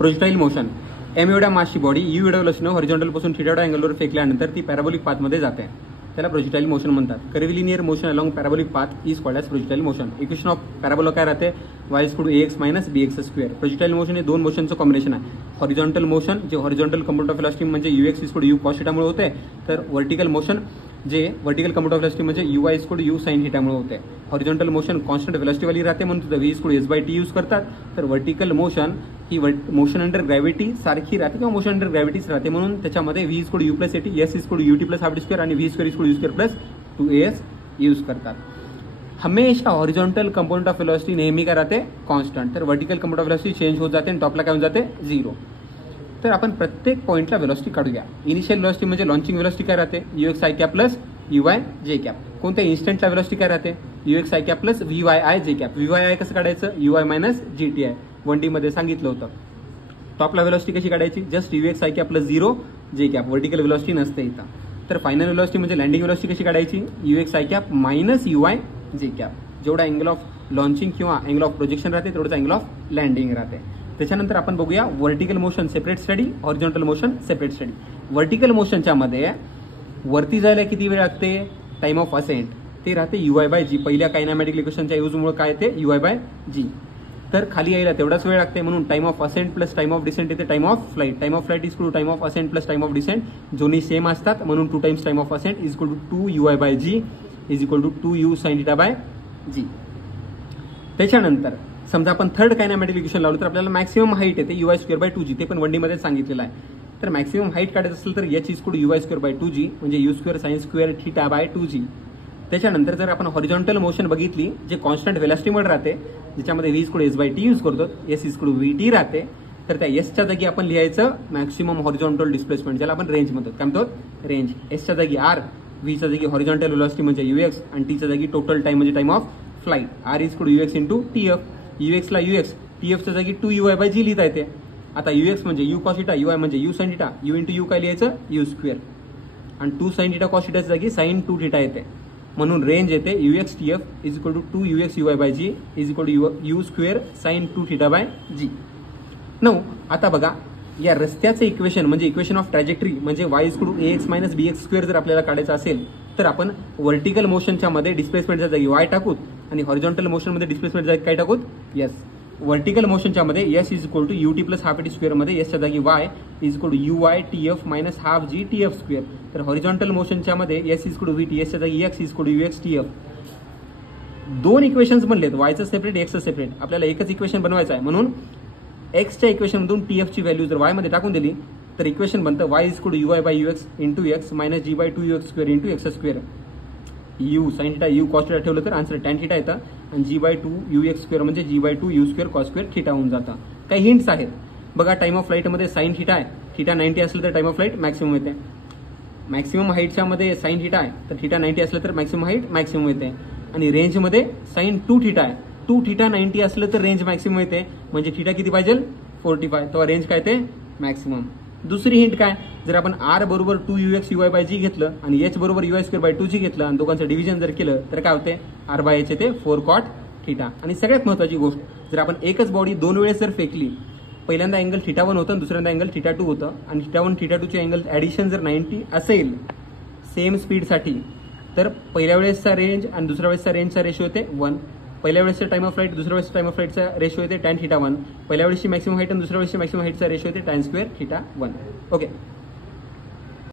Projectile motion M एवढ्या मासची body you एवढ्या वेलोसिटीने horizontal पासून थीटा एवढ्या अँगलवर फेकल्यानंतर ती पॅराबोलिक पाथमध्ये जाते, त्याला प्रोजेक्टाईल मोशन म्हणतात. Curvilinear motion along parabolic path is called as projectile motion. Equation of parabola काय राहते, y = ax - bx square. Projectile motion हे दोन मोशनचं कॉम्बिनेशन आहे. हॉरिझॉन्टल मोशन जे हॉरिझॉन्टल कंपोनंट ऑफ व्हेलॉसिटी म्हणजे ux = u cos θ मुळे होते, तर व्हर्टिकल मोशन जे व्हर्टिकल कंपोनंट ऑफ व्हेलॉसिटी म्हणजे uy = u sin θ मुळे होते. हॉरिझॉन्टल मोशन कॉन्स्टंट व्हेलॉसिटी वाली राहते म्हणून v = s/t यूज करतात. तर व्हर्टिकल मोशन ही मोशन अंडर ग्रॅव्हिटी सारखी राहते किंवा मोशन अंडर ग्रॅव्हिटीच राहते म्हणून त्याच्यामध्ये v = u + at, s = ut + ½ आणि v ² = u² + 2as यूज करतात. हमेशा हॉरिझॉन्टल कंपोनंट ऑफ व्हेलॉसिटी नेहमी काय राहते, कॉन्स्टंट. तर vertical component of velocity change होत जाते आणि टॉपला काय होऊन जाते, 0. तर आपण प्रत्येक पॉइंटला व्हेलॉसिटी काढूया. इनिशियल व्हेलॉसिटी म्हणजे लॉन्चिंग व्हेलॉसिटी काय राहते, ux i cap plus uy j cap. कोणत्या इन्स्टंटला व्हेलॉसिटी काय राहते, ux i cap plus vy i j cap. vy i कसं काढायचं, uy minus gt i 1D मध्ये सांगितलं होतं. टॉपला व्हेलॉसिटी कशी काढायची, just ux i cap plus 0 j cap. Vertical velocity नसते इथं. तर फायनल व्हेलॉसिटी म्हणजे लँडिंग व्हेलॉसिटी कशी काढायची, ux i cap minus uy j cap. जेवढा अँगल ऑफ लॉन्चिंग किंवा अँगल ऑफ प्रोजेक्शन राहते तेवढाच अँगल ऑफ लँडिंग राहते. त्याच्यानंतर आपण बघूया vertical motion separate study, horizontal motion separate study. Vertical मोशनच्या मध्ये वरती जायला किती वेळ लागते, टाइम ऑफ असेंट ते राहते uy/g. पहिल्या कायनॅमॅटिक इक्वेशनच्या यूजमुळे काय येते, uy/g. तर खाली यायला तेवढाच वेळ लागते म्हणून time of ascent plus time of descent येते time of flight. Time of flight = time of ascent plus time of descent. दोन्ही सेम असतात म्हणून 2 times time of ascent = 2 uy/g = 2 u sin θ/g. त्याच्यानंतर समजा आपण थर्ड कायनॅमॅटिक इक्वेशन लावलं तर आपल्याला मॅक्सिमम हाईट येते uy²/2g. ते पण 1D मध्ये सांगितलेलं आहे. तर मॅक्सिमम हाईट काढायचं असेल तर h = uy²/2g म्हणजे u² sin² θ/2g. त्याच्यानंतर जर आपण हॉरिझॉन्टल मोशन बघितली जे कॉन्स्टंट व्हेलॉसिटीमध्ये राहते ज्याच्यामध्ये v = s/t यूज करतो, s = vt राहते, तर त्या s च्या जागी आपण लिहायचं मॅक्सिमम हॉरिझॉन्टल डिस्प्लेसमेंट ज्याला आपण रेंज म्हणतो. काय म्हणतो, रेंज. s च्या जागी r, v च्या जागी हॉरिझॉन्टल व्हेलॉसिटी म्हणजे ux आणि t च्या जागी टोटल टाइम म्हणजे time of flight. r = ux × tf. ux ला ux, tf च्या जागी 2 uy/g लिहिता येते. आता ux म्हणजे u cos θ, uy म्हणजे u sin θ, u × u काय लिहायचं, u² आणि 2 sin θ cos θ च्या जागी sin 2 θ येते म्हणून रेंज येते ux tf = 2 ux uy/g = u² sin 2 θ/g. आता बघा या रस्त्याचे इक्वेशन म्हणजे इक्वेशन ऑफ ट्रॅजेक्टरी म्हणजे y = ax - bx स्क्वेअर जर आपल्याला काढायचं असेल तर आपण व्हर्टिकल मोशनच्या मध्ये डिस्प्लेसमेंटच्या जागी y टाकूत आणि हॉरिझॉन्टल मोशन मध्ये डिस्प्लेसमेंट जागी काय टाकूत, s. व्हर्टिकल मोशनच्या मध्ये s = ut + ½ स्क्वेअर मध्ये s च्या जागी y = uy tf - ½ g tf square. तर हॉरिझॉन्टल मोशनच्या मध्ये s = vt, s च्या जागी x = ux tf. दोन इक्वेशन्स बनलेत, y चं सेपरेट, x चं सेपरेट. आपल्याला एकच इक्वेशन बनवायचं आहे म्हणून x च्या इक्वेशन मधून tf ची व्हॅल्यू जर y मध्ये टाकून दिली तर इक्वेशन बनतं y = uy/ux × x - g/2ux² × x². u sin θ u cos θ ठेवलं तर आन्सर tan θ येतं आणि g/2ux² म्हणजे g/2u² cos² θ होऊन जातं. काही हिंट्स आहेत बघा. टाइम ऑफ फ्लाइट मध्ये sin θ आहे, θ 90 असलं तर टाइम ऑफ फ्लाइट मॅक्सिमम येते. मॅक्सिमम हाईटच्या मध्ये sin θ आहे तर θ 90 असलं तर मॅक्सिमम हाईट मॅक्सिमम येते. आणि रेंज मध्ये sin 2 θ आहे, 2 θ 90 असलं तर रेंज मॅक्सिमम येते म्हणजे θ किती पाहिजे, 45. तर रेंज काय ते मॅक्सिमम. दुसरी हिंट काय, जर आपण r = 2 ux uy/g घेतलं आणि h = uy²/2g घेतलं आणि दोघांचं डिव्हिजन जर केलं तर काय होते, r/h येते 4 cot θ. आणि सगळ्यात महत्त्वाची गोष्ट, जर आपण एकच बॉडी दोन वेळेस जर फेकली, पहिल्यांदा अँगल θ1 होतं आणि दुसऱ्यांदा अँगल θ2 होतं आणि θ1 θ2 चे अँगल ऍडिशन जर 90 असेल सेम स्पीडसाठी तर पहिल्या वेळेसचा रेंज आणि दुसऱ्या वेळेसचा रेंजचा रेशो येते 1. पहिल्या वेळेसचा टाइम ऑफ फ्लाइट दुसऱ्या वेळेसचा टाइम ऑफ फ्लाइटचा रेशो येते tan θ1. पहिल्या वेळेसची मॅक्सिमम हाईट आणि दुसऱ्या वेळेसची मॅक्सिमम हाईटचा रेशो येते tan² θ1. ओके.